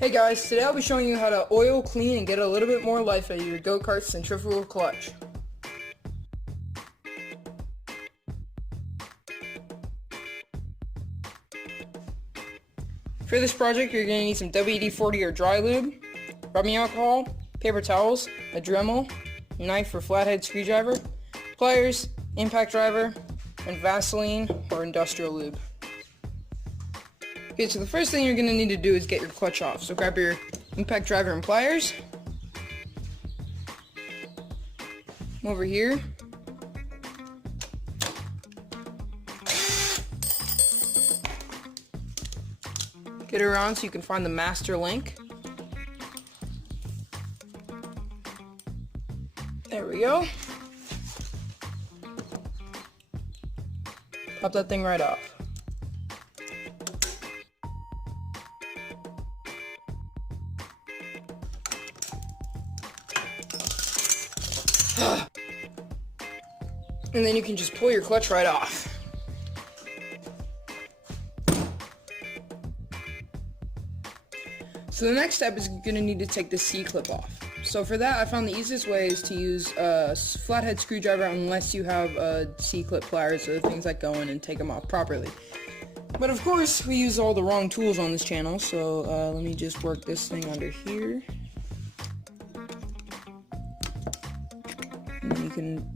Hey guys, today I'll be showing you how to oil, clean, and get a little bit more life out of your go-kart centrifugal clutch. For this project, you're going to need some WD-40 or dry lube, rubbing alcohol, paper towels, a Dremel, a knife or flathead screwdriver, pliers, impact driver, and Vaseline or industrial lube. Okay, so the first thing you're going to need to do is get your clutch off. So grab your impact driver and pliers. Over here. Get it around so you can find the master link. There we go. Pop that thing right off. And then you can just pull your clutch right off. So the next step is you're going to need to take the C-clip off. So for that, I found the easiest way is to use a flathead screwdriver unless you have C-clip pliers or things that go in and take them off properly. But of course, we use all the wrong tools on this channel, so let me just work this thing under here. And then you can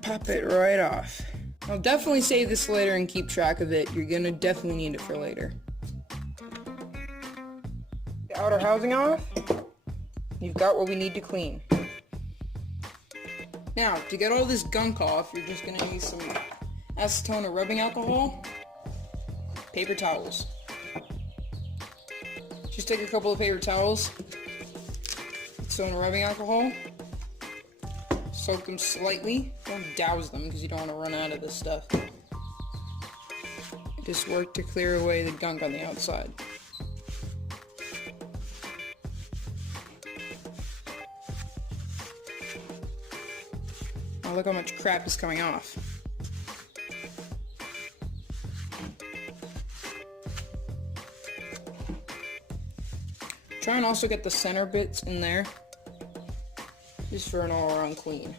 pop it right off. I'll definitely save this later and keep track of it. You're gonna definitely need it for later. The outer housing off. You've got what we need to clean. Now, to get all this gunk off, you're just gonna need some acetone or rubbing alcohol, paper towels. Just take a couple of paper towels, acetone or rubbing alcohol, soak them slightly. Don't douse them because you don't want to run out of this stuff. Just work to clear away the gunk on the outside. Oh, look how much crap is coming off. Try and also get the center bits in there, just for an all-around clean.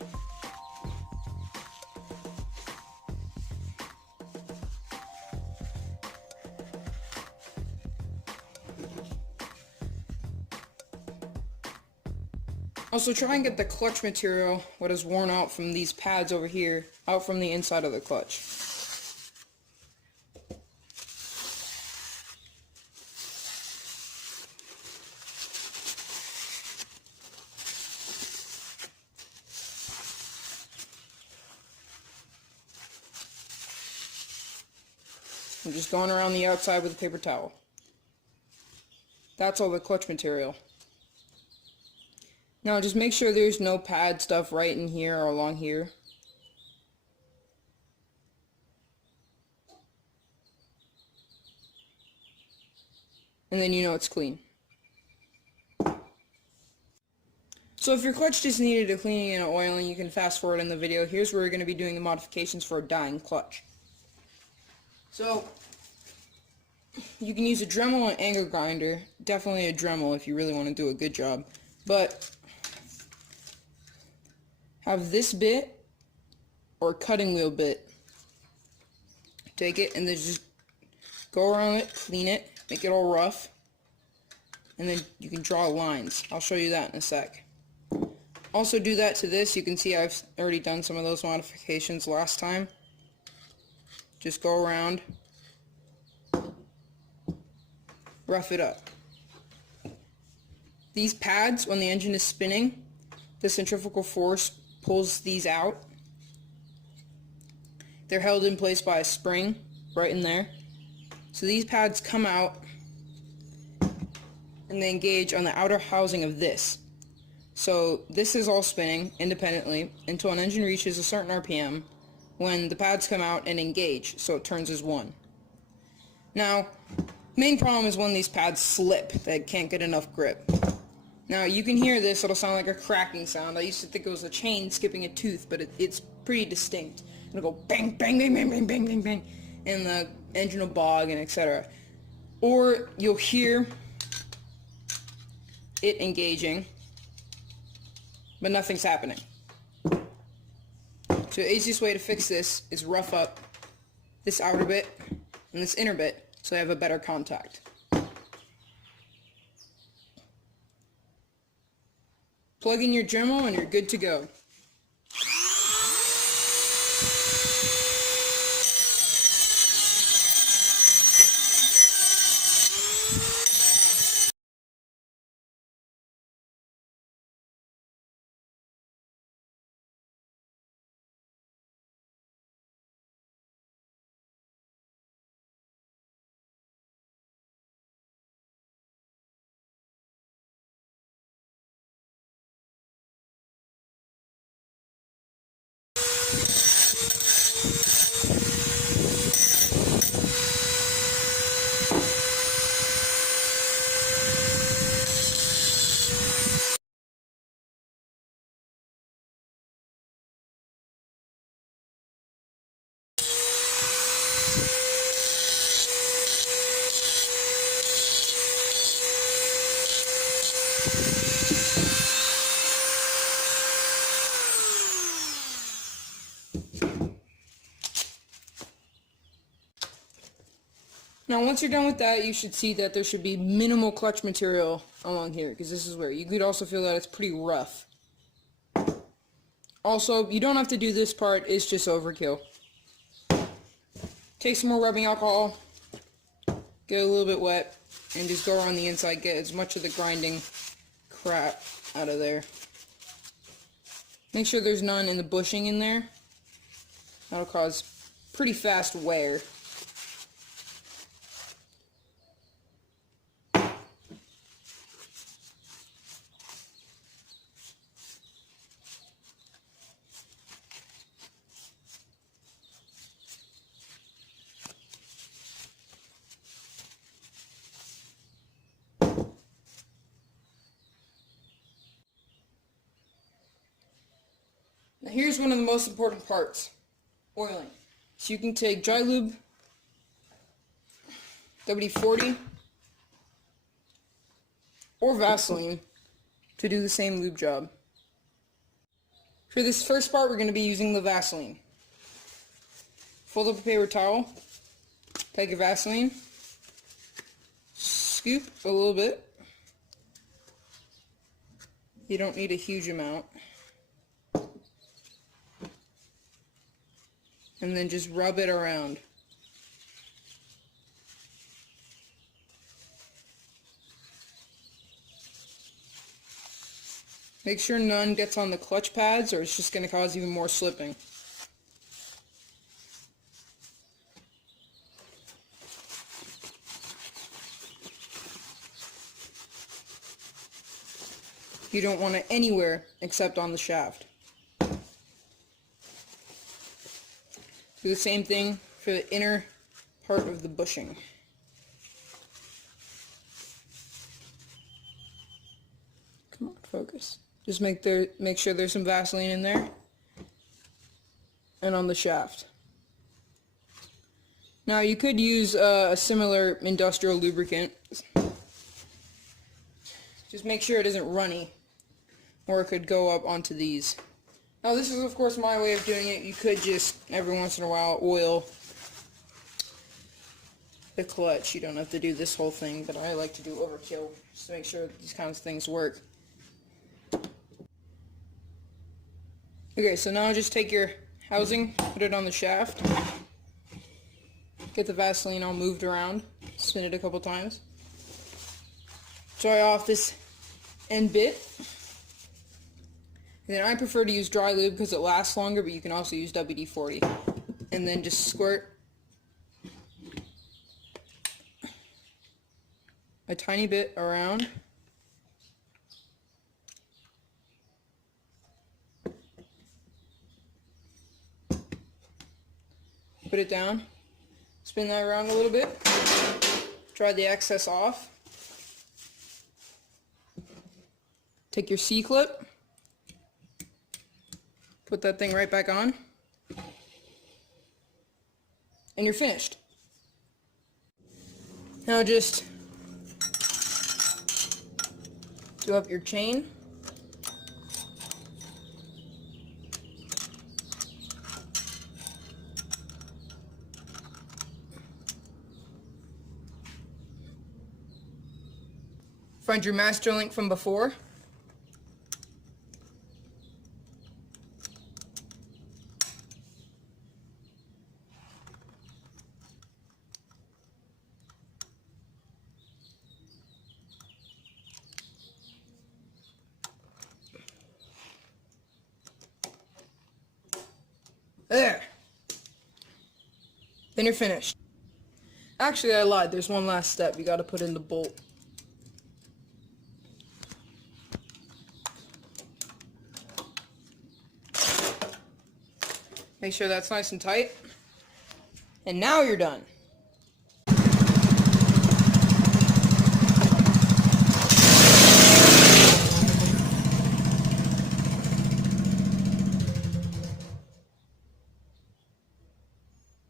Also, try and get the clutch material, what is worn out from these pads over here, out from the inside of the clutch. I'm just going around the outside with a paper towel. That's all the clutch material. Now just make sure there's no pad stuff right in here or along here. And then you know it's clean. So if your clutch just needed a cleaning and an oiling, you can fast forward in the video. Here's where we're going to be doing the modifications for a dying clutch. So you can use a Dremel and angle grinder. Definitely a Dremel if you really want to do a good job. But have this bit or cutting wheel bit. Take it and then just go around it, clean it, make it all rough, and then you can draw lines. I'll show you that in a sec. Also do that to this. You can see I've already done some of those modifications last time. Just go around, rough it up. These pads, when the engine is spinning, the centrifugal force pulls these out. They're held in place by a spring right in there. So these pads come out and they engage on the outer housing of this. So this is all spinning independently until an engine reaches a certain RPM when the pads come out and engage, so it turns as one. Now, main problem is when these pads slip, they can't get enough grip. Now you can hear this, it'll sound like a cracking sound. I used to think it was a chain skipping a tooth, but it's pretty distinct. It'll go bang, bang, bang, bang, bang, bang, bang, bang, and the engine will bog and etc. Or you'll hear it engaging, but nothing's happening. So the easiest way to fix this is rough up this outer bit and this inner bit so they have a better contact. Plug in your Dremel and you're good to go. Now once you're done with that, you should see that there should be minimal clutch material along here, because this is where you could also feel that it's pretty rough. Also, you don't have to do this part, it's just overkill. Take some more rubbing alcohol, get a little bit wet, and just go around the inside, get as much of the grinding crap out of there. Make sure there's none in the bushing in there. That'll cause pretty fast wear. Now here's one of the most important parts, oiling. So you can take dry lube, WD-40, or Vaseline to do the same lube job. For this first part, we're going to be using the Vaseline. Fold up a paper towel, take your Vaseline, scoop a little bit. You don't need a huge amount. And then just rub it around. Make sure none gets on the clutch pads or it's just going to cause even more slipping. You don't want it anywhere except on the shaft. Do the same thing for the inner part of the bushing. Come on, focus. Just make sure there's some Vaseline in there and on the shaft. Now you could use a similar industrial lubricant. Just make sure it isn't runny, or it could go up onto these. Now this is of course my way of doing it. You could just every once in a while oil the clutch. You don't have to do this whole thing, but I like to do overkill just to make sure that these kinds of things work. Okay, so now just take your housing, put it on the shaft, get the Vaseline all moved around, spin it a couple times, dry off this end bit. And then I prefer to use dry lube because it lasts longer, but you can also use WD-40. And then just squirt a tiny bit around. Put it down. Spin that around a little bit. Dry the excess off. Take your C-clip. Put that thing right back on, and you're finished. Now just loosen up your chain. Find your master link from before. There. Then you're finished. Actually, I lied. There's one last step. You gotta put in the bolt. Make sure that's nice and tight. And now you're done.